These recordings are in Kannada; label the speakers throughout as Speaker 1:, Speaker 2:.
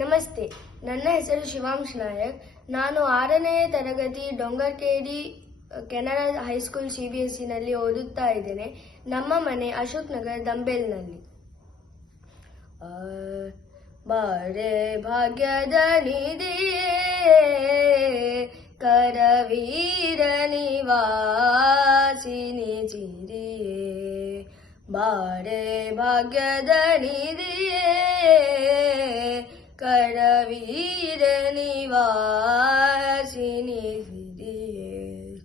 Speaker 1: ನಮಸ್ತೆ, ನನ್ನ ಹೆಸರು ಶಿವಾಂಶ್ ನಾಯಕ್. ನಾನು ಆರನೇ ತರಗತಿ ಡೊಂಗರ್ಕೇಡಿ Canara high school C B S ಸಿನಲ್ಲಿ ಓದುತ್ತಾ ಇದ್ದೇನೆ. ನಮ್ಮ ಮನೆ ಅಶೋಕ್ ನಗರ, ದಂಬೆಲ್ನಲ್ಲಿ. ಬಾರೆ ಭಾಗ್ಯದ ನಿಧಿಯೇ ಕರವೀರ ನಿವಾಸಿನಿ ಚಿರಿಯೇ. ಬಾರೆ ಭಾಗ್ಯದ ನಿಧಿಯೇ કરવીર નિવાસિની હિરિયે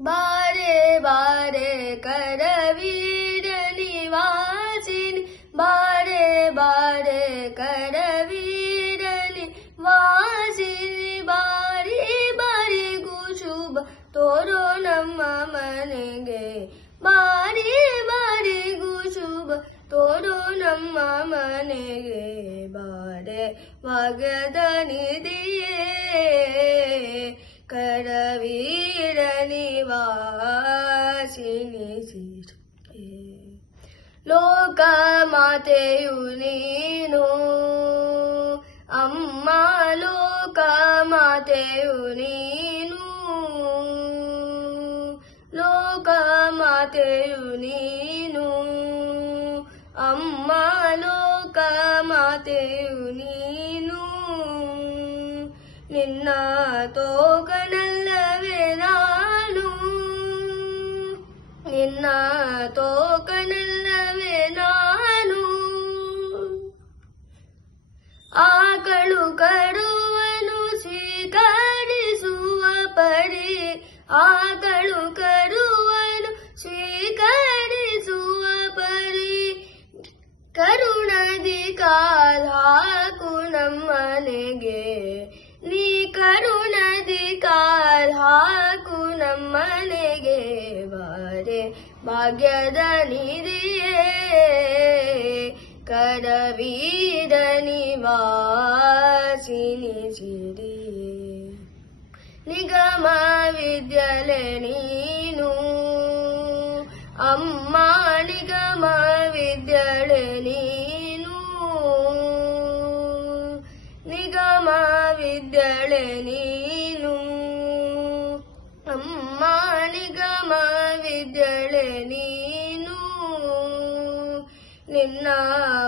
Speaker 1: બારે બારે કરવીર નિવાસિન, બારે બારે કરવીર નિવાસિન. બારે બારે ગુશુભ તોરો નમ મને ગે બારે બારે ಶುಭ ತೋರೋ ನಮ್ಮ ಮನೆಗೆ ಬಾರೆ ಭಾಗ್ಯದ ನಿಧಿಯೇ ಕರವೀರ ನಿವಾಸಿನಿ ಸಿರಿಯೇ. ಲೋಕ ಮಾತೆಯು ನೀನು ಅಮ್ಮ ಲೋಕ ಮಾತೆಯು ನೀನು ಲೋಕ ಮಾತೆಯು ನೀನು ಅಮ್ಮ ಲೋಕ ಮಾತೆಯು ನೀನು ನಿನ್ನ ತೋಕನಲ್ಲವೇ ನಾನು ನಿನ್ನ ತೋಕನಲ್ಲವೇ ಭಾಗ್ಯದ ನಿಧಿಯೇ ಕರವೀರ ನಿವಾಸಿನಿ ಸಿರಿಯೇ. ನಿಗಮ ವಿದ್ಯಾಲಯ ನೀನು, ಅಮ್ಮ ನಿಗಮ ವಿದ್ಯಾಲಯ ನೀನು. ನಿಗಮ ವಿದ್ಯಾಲಯ ನೀನು, ಅಮ್ಮ ನೀನು ನಿನ್ನ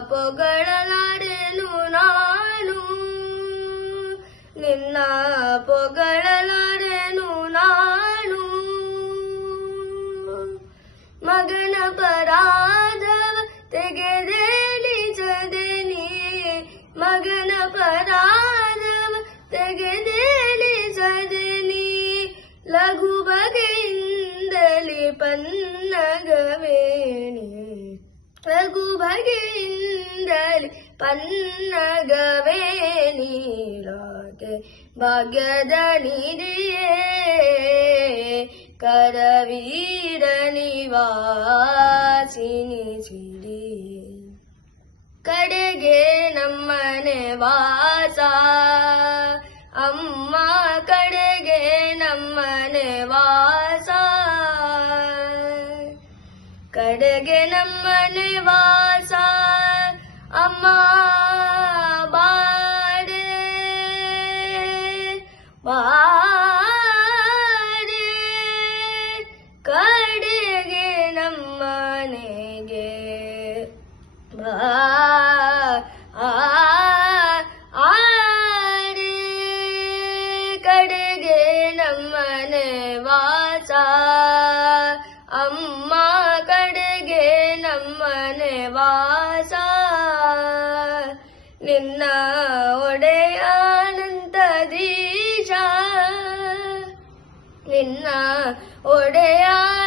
Speaker 1: ಪೊಗಳಲಾಡೆನು ನಾನು? ನಿನ್ನ ಪೊಗಳಲಾಡೆನು ನಾನು? ಮಗನ ಪರಾಧವ ತೆಗೆದೆ ನಿಜದೆ ನೀ ಮಗನ ಪರಾಧವ ತೆಗೆದೆ ಪನ್ನಗವೇಣಿ. ರಘು ಬಗೆಯಿಂದಲೇ ಪನ್ನಗವೇ ರಾಧೆ ಭಾಗ್ಯದ ನಿಧಿಯೇ. ಕರವೀರ ನಿವಾಸಿನಿ ಸಿರಿಯೇ ಕಡೆಗೆ ನಮ್ಮನೆ ವಾಸ. ಅಮ್ಮ ನಮ್ಮನೆಗೆ ಬಾ ಆ ಆರೆ ಕಡೆಗೆ ನಮ್ಮನೆ ವಾಸ ಅಮ್ಮ ಕಡೆಗೆ ನಮ್ಮನೆ ವಾಸ ನಿನ್ನ ಒಡೆಯಾನಂತದೀಶ ನಿನ್ನ ಒಡೆಯಾನಂತದೀಶ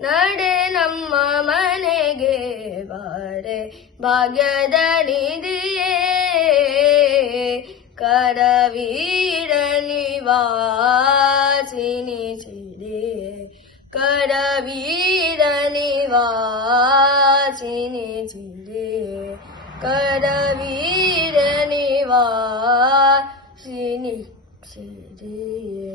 Speaker 1: ನಡೆ ನಮ್ಮ ಮನೆಗೆ ಬಾರೆ ಭಾಗ್ಯದ ನಿಧಿಯೇ ಕರವೀರ ನಿವಾಸಿನಿ ಚಿರಿಯೇ ಕರವೀರ ನಿವಾಸಿನಿ ಚಿರಿಯೇ ಕರವೀರ
Speaker 2: ನಿವಾಸಿನಿ ಚಿರಿಯೇ